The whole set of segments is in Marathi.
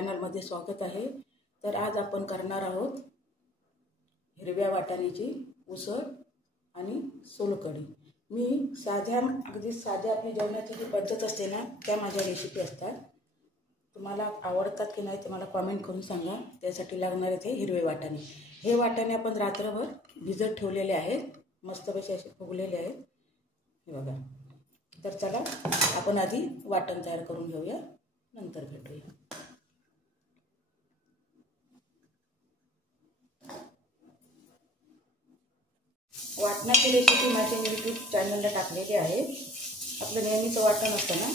चॅनलमध्ये स्वागत आहे। तर आज आपण करणार आहोत हिरव्या वाटाण्याची उसळ आणि सोलकढी। मी अगदी साध्या आपली जेवणाची जी पद्धत असते ना, त्या माझ्या रेसिपी असतात। तुम्हाला आवडतात की नाही ते मला कमेंट करून सांगा। त्यासाठी लागणार आहे हिरवे वाटाणे। हे वाटाणे आपण रात्रभर भिजत ठेवलेले आहेत, मस्तपैकी असे फुगलेले आहेत, हे बघा। तर चला आपण आधी वाटण तयार करून घेऊया, नंतर भेटूया। वाटणाची रेसिपी माझ्या यूट्यूब चॅनलला टाकलेली आहे। आपलं नेहमीचं वाटण असतं ना,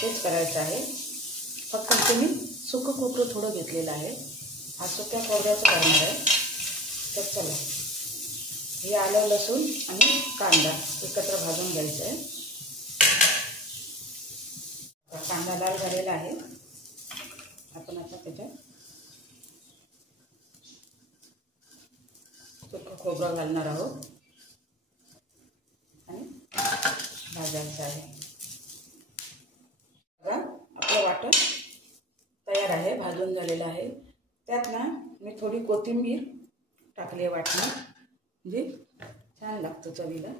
तेच करायचं आहे। फक्त इथे मी सुकं खोबरं थोडं घेतलेलं आहे, हा सुक्या खोबऱ्याचं करणार आहे। तर चला, हे आलं लसूण आणि कांदा एकत्र भाजून घ्यायचं आहे। कांदा लाल झालेला आहे, आपण आता त्याच्यात सुकं खोबरं घालणार आहोत आणि भाजायचं आहे। बघा, आपलं वाटण तयार आहे, भाजून झालेलं आहे। त्यात ना मी थोडी कोथिंबीर टाकली आहे वाटणात, म्हणजे छान लागतं चवीला।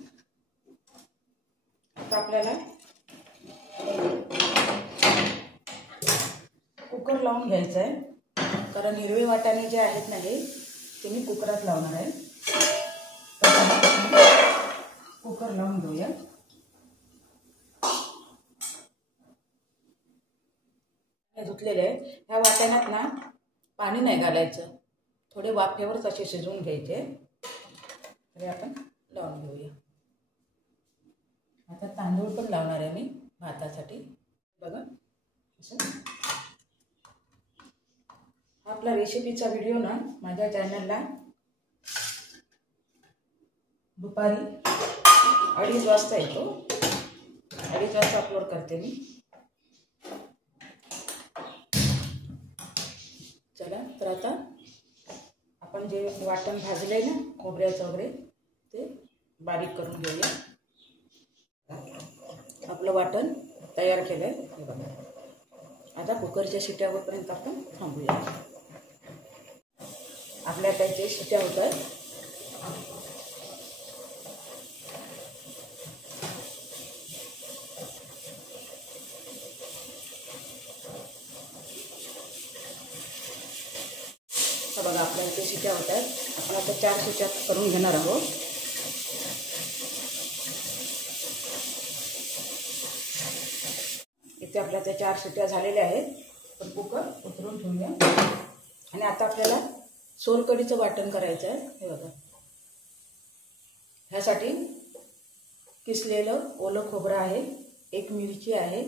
आता आपल्याला कुकर लावून घ्यायचं आहे, कारण हिरवे वाटाणे जे आहेत ना ते मी कुकरात लावणार आहे। कुकर लावून घेऊया। धुतलेले आहे, ह्या वाटाण्यात ना पाणी नाही घालायचं, थोडे वाफेवरच असे शिजवून घ्यायचे। तर आपण लावून घेऊया। आता तांदूळ पण लावणार आहे मी भातासाठी, बघा। आपला रेसिपीचा व्हिडिओ ना माझ्या चॅनलला दुपारी 2:30 वाजता येतो, 2:30 वाजता अपलोड करते मी। चला, तर आता आपण जे वाटण भाजले ना खोबऱ्याचं वगैरे, ते बारीक करून घेऊया। आपलं वाटण तयार केलं आहे, हे बघा। आता कुकरच्या शिट्या होईपर्यंत आपण थांबूया। आपल्या त्याचे शिट्या होत आहेत। बघा, आपल्या इथे शिट्या होत आहेत। आपण आता 4 शिट्या करून घेणार आहोत। इथे आपल्या त्या 4 शिट्या झालेल्या आहेत। पण कुकर उतरून ठेवूया आणि आता आपल्याला सोलकढीचं वाटण करायचं आहे, हे बघा। ह्यासाठी किसलेलं ओलं खोबरं आहे, 1 मिरची आहे,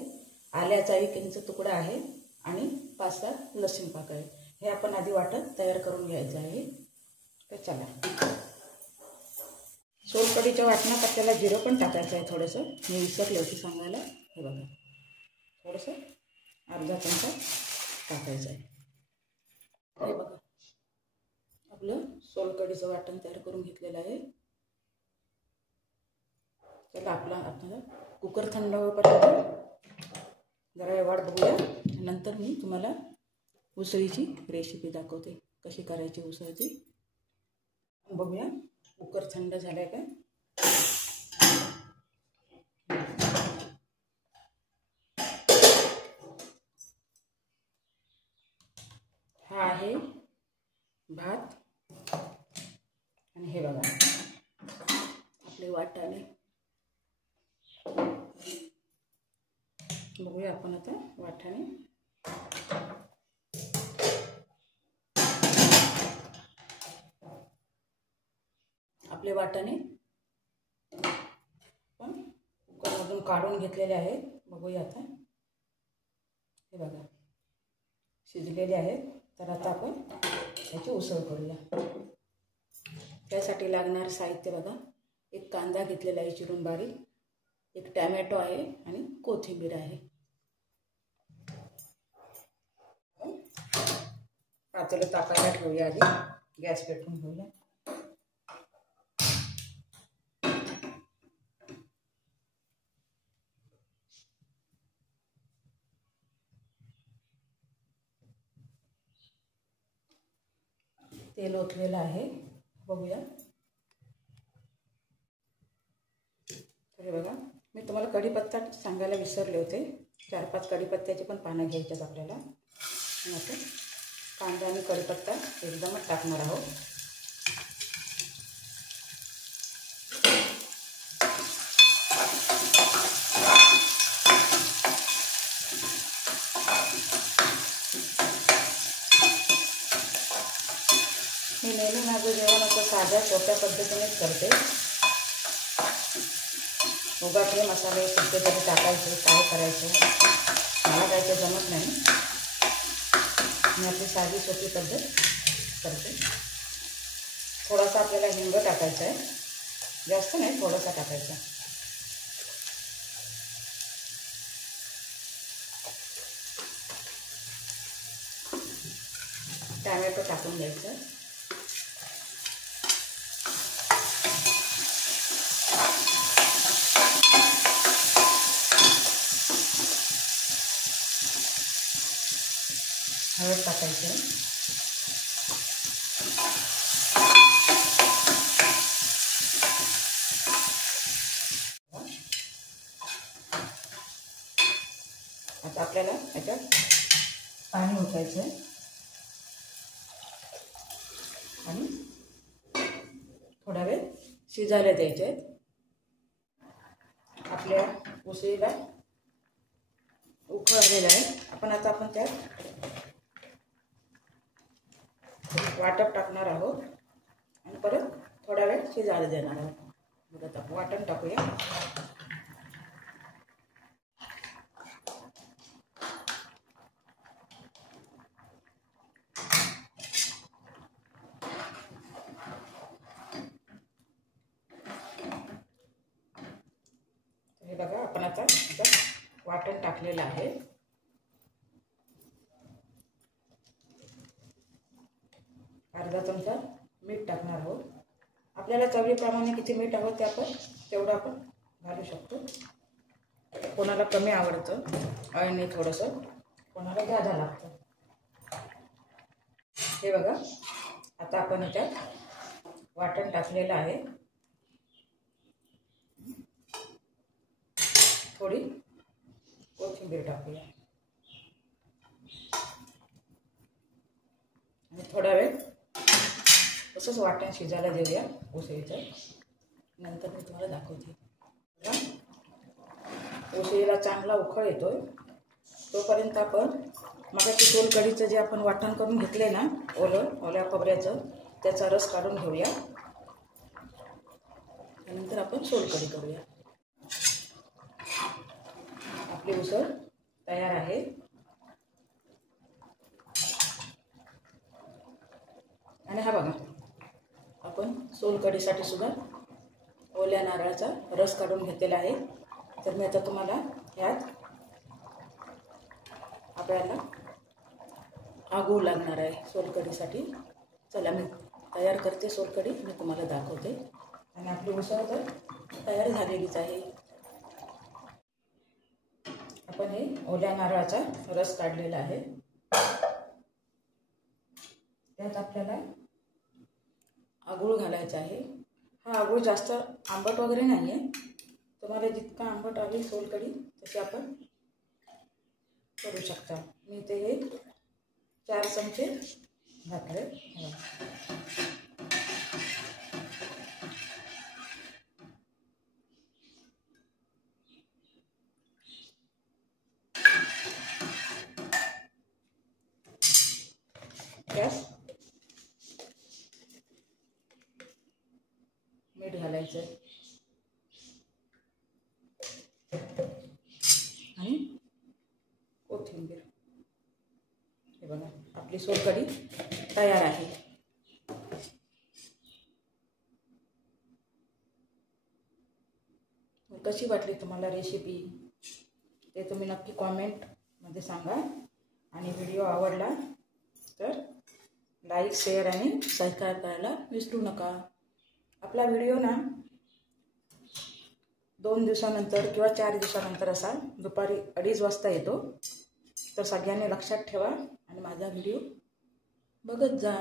आल्याचा 1 इंच तुकडा आहे आणि 5-7 लसूण पाकळ्या आहेत। हे आपण आधी वाटण तयार करून घ्यायचं आहे। तर चला, सोलकढीच्या वाटणात आपल्याला जिरं पण टाकायचं आहे थोडंसं, मी विसरले होते सांगायला। हे बघा, थोडंसं अर्धा चमचा टाकायचं आहे। हे बघा, आपलं सोलकढीचं वाटण तयार करून घेतलेलं आहे। चला, आपल्याला कुकर थंड होईपर्यंत जरा वेळ वाट बघूया, नंतर मी तुम्हाला उसळीची रेसिपी दाखवते, कशी करायची उसळ ती बघूया। कुकर थंड झालाय का? हा आहे भात आणि हे बघा आपले वाटाणे। बघूया आपण आता वाटाणे। आपले वाटाणे पण कुकरमधून काढून घेतलेले आहेत, बघूया आता। हे बघा, शिजलेले आहेत। तर आता आपण याची उसळ करूया। त्यासाठी लागणार साहित्य बघा, 1 कांदा घेतलेला आहे चिरून बारीक, 1 टॅमॅटो आहे आणि कोथिंबीर आहे। पातेलं तापायला ठेवूया, आधी गॅस पेटवून घेऊया। तेल ओतलेलं आहे, बघूया. तर बघा, मी तुम्हाला कढीपत्ता सांगायला विसरले होते. 4-5 कढीपत्त्याची पण पानं घ्यायच्यात आपल्याला. आता कांदा आणि कढीपत्ता एकदमच टाकणार आहोत. मी नेहमी माझं जेवण असं साध्या सोप्या पद्धतीनेच करते. उगाच हे मसाले कुठेतरी टाकायचे, काय करायचं, मला काय ते जमत नाही. मी आपली साधी सोपी पद्धत करते. थोडासा आपल्याला हिंग टाकायचा आहे, जास्त नाही, थोडासा टाकायचा. टॅमॅटो टाकून द्यायचं. हळद टाकायची. आता आपल्याला याच्यात पाणी ओतायचं आहे आणि थोडा वेळ शिजायला द्यायचे आहेत. आपल्या उसळीला उकळ आलेला आहे. आपण त्यात वाटण टाकणार आहोत आणि परत थोडा वेळ शिजायला देणार आहोत. आता वाटण टाकूया. हे बघा, आपण आता वाटण टाकलेलं आहे. अर्धा चमचा मीठ टाकणार आहोत. आपल्याला चवीप्रमाणे किती मीठ हवं ते आपण तेवढं आपण घालू शकतो. कोणाला कमी आवडतं आणि थोडंसं, कोणाला जादा लागतं. हे बघा, आता आपण याच्यात वाटण टाकलेलं आहे. थोडी कोथिंबीर टाकूया आणि थोडा वेळ तसंच वाटण शिजायला देऊया उसळीचं. नंतर मी तुम्हाला दाखवते. उसळीला चांगला उकळ येतोय, तोपर्यंत आपण मगाशी सोलकढीचं जे आपण वाटण करून घेतले ना, ओल्या खोबऱ्याचं, त्याचा रस काढून घेऊया. नंतर आपण सोलकढी करूया. आपली उसळ तयार आहे. आणि हा बघा, आपण सोलकढीसाठी सुद्धा ओल्या नारळाचा रस काढून घेतलेला आहे. तर मी आता तुम्हाला यात आपल्याला आगू लागणार आहे सोलकढीसाठी. चला, मी तयार करते सोलकढी, मी तुम्हाला दाखवते. आणि आपली उसळ तर तयार झालेलीच आहे. आपण हे ओल्या नारळाचा रस काढलेला आहे. त्यात आपल्याला आगूळ घालायचा आहे. हा आगूळ जास्त आंबट वगैरे नाही आहे. तुम्हाला जितका आंबट आवडेल सोलकढी तशी आपण करू शकता. मी ते हे 4 चमचे घातले. गॅस मीठ घालायचं आणि कोथिंबीर. हे बघा, आपली सोलकढी तयार आहे. कशी वाटली तुम्हाला रेसिपी ते तुम्ही नक्की कॉमेंटमध्ये सांगा. आणि व्हिडिओ आवडला तर लाईक, शेअर आणि सबस्क्राईब करायला विसरू नका. आपला व्हिडिओ ना 2 दिवसानंतर किंवा 4 दिवसानंतर असा दुपारी 2:30 वाजता येतो. तर सगळ्यांनी लक्षात ठेवा आणि माझा व्हिडिओ बघत जा.